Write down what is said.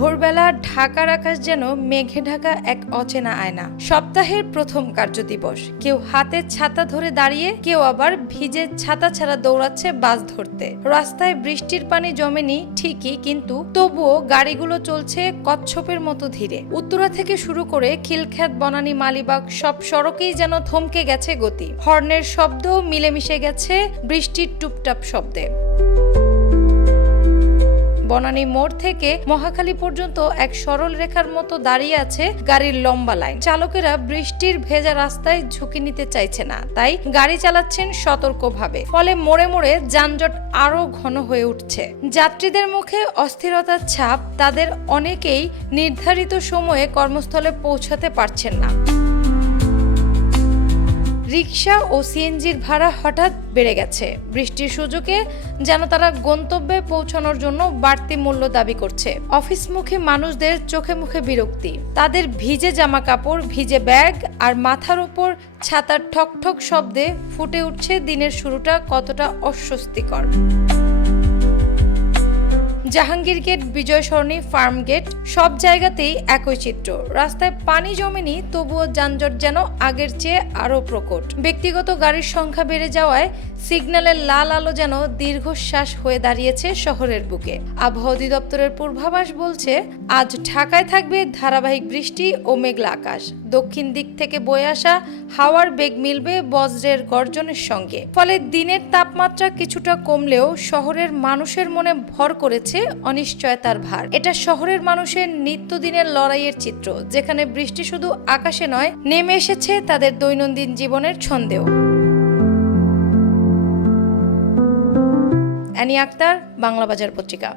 ভোরবেলা ঢাকার আকাশ যেন মেঘে ঢাকা এক অচেনা আয়না। সপ্তাহের প্রথম কার্যদিবস, কেউ হাতে ছাতা ধরে দাঁড়িয়ে, কেউ আবার ভিজে ছাতা ছাড়া দৌড়াচ্ছে বাস ধরতে। রাস্তায় বৃষ্টির পানি জমেনি ঠিকই, কিন্তু তবুও গাড়িগুলো চলছে কচ্ছপের মতো ধীরে। উত্তরা থেকে শুরু করে খিলখ্যাত, বনানী, মালিবাগ সব সড়কেই যেন থমকে গেছে গতি। হর্নের শব্দ মিলেমিশে গেছে বৃষ্টির টুপটাপ শব্দে। বনানী মোড় থেকে মহাখালী পর্যন্ত এক সরল রেখার মতো দাঁড়িয়ে আছে গাড়ির লম্বা লাইন। চালকেরা বৃষ্টির ভেজা রাস্তায় ঝুঁকি নিতে চাইছে না, তাই গাড়ি চালাচ্ছেন সতর্কভাবে। ফলে মোড়ে মোড়ে যানজট আরো ঘন হয়ে উঠছে। যাত্রীদের মুখে অস্থিরতার ছাপ, তাদের অনেকেই নির্ধারিত সময়ে কর্মস্থলে পৌঁছাতে পারছেন না। রিকশা ও সিএনজির ভাড়া হঠাৎ বেড়ে গেছে। বৃষ্টির সুযোগে যেন তারা গন্তব্যে পৌঁছানোর জন্য বাড়তি মূল্য দাবি করছে। অফিসমুখী মানুষদের চোখে মুখে বিরক্তি। তাদের ভিজে জামা কাপড়, ভিজে ব্যাগ আর মাথার উপর ছাতার ঠক ঠক শব্দে ফুটে উঠছে দিনের শুরুটা কতটা অস্বস্তিকর। জাহাঙ্গীর গেট, বিজয় সরণি, ফার্ম গেট সব জায়গাতেই একই চিত্র। রাস্তায় পানি জমেনি, তবুও যানজট যেন আগের চেয়ে আরো প্রকট। ব্যক্তিগত গাড়ির সংখ্যা বেড়ে যাওয়ায় সিগন্যালের লাল আলো যেন দীর্ঘশ্বাস হয়ে দাঁড়িয়েছে শহরের বুকে। আবহাওয়া অধিদপ্তরের পূর্বাভাস বলছে, আজ ঢাকায় থাকবে ধারাবাহিক বৃষ্টি ও মেঘলা আকাশ। দক্ষিণ দিক থেকে বয়ে আসা হাওয়ার বেগ মিলবে বজ্রের গর্জনের সঙ্গে। ফলে দিনের তাপমাত্রা কিছুটা কমলেও শহরের মানুষের মনে ভর করেছে অনিশ্চয়তার ভার। এটা শহরের মানুষের নিত্যদিনের লড়াইয়ের চিত্র, যেখানে বৃষ্টি শুধু আকাশে নয়, নেমে এসেছে তাদের দৈনন্দিন জীবনের ছন্দেও। অ্যানি আক্তার, বাংলা বাজার পত্রিকা।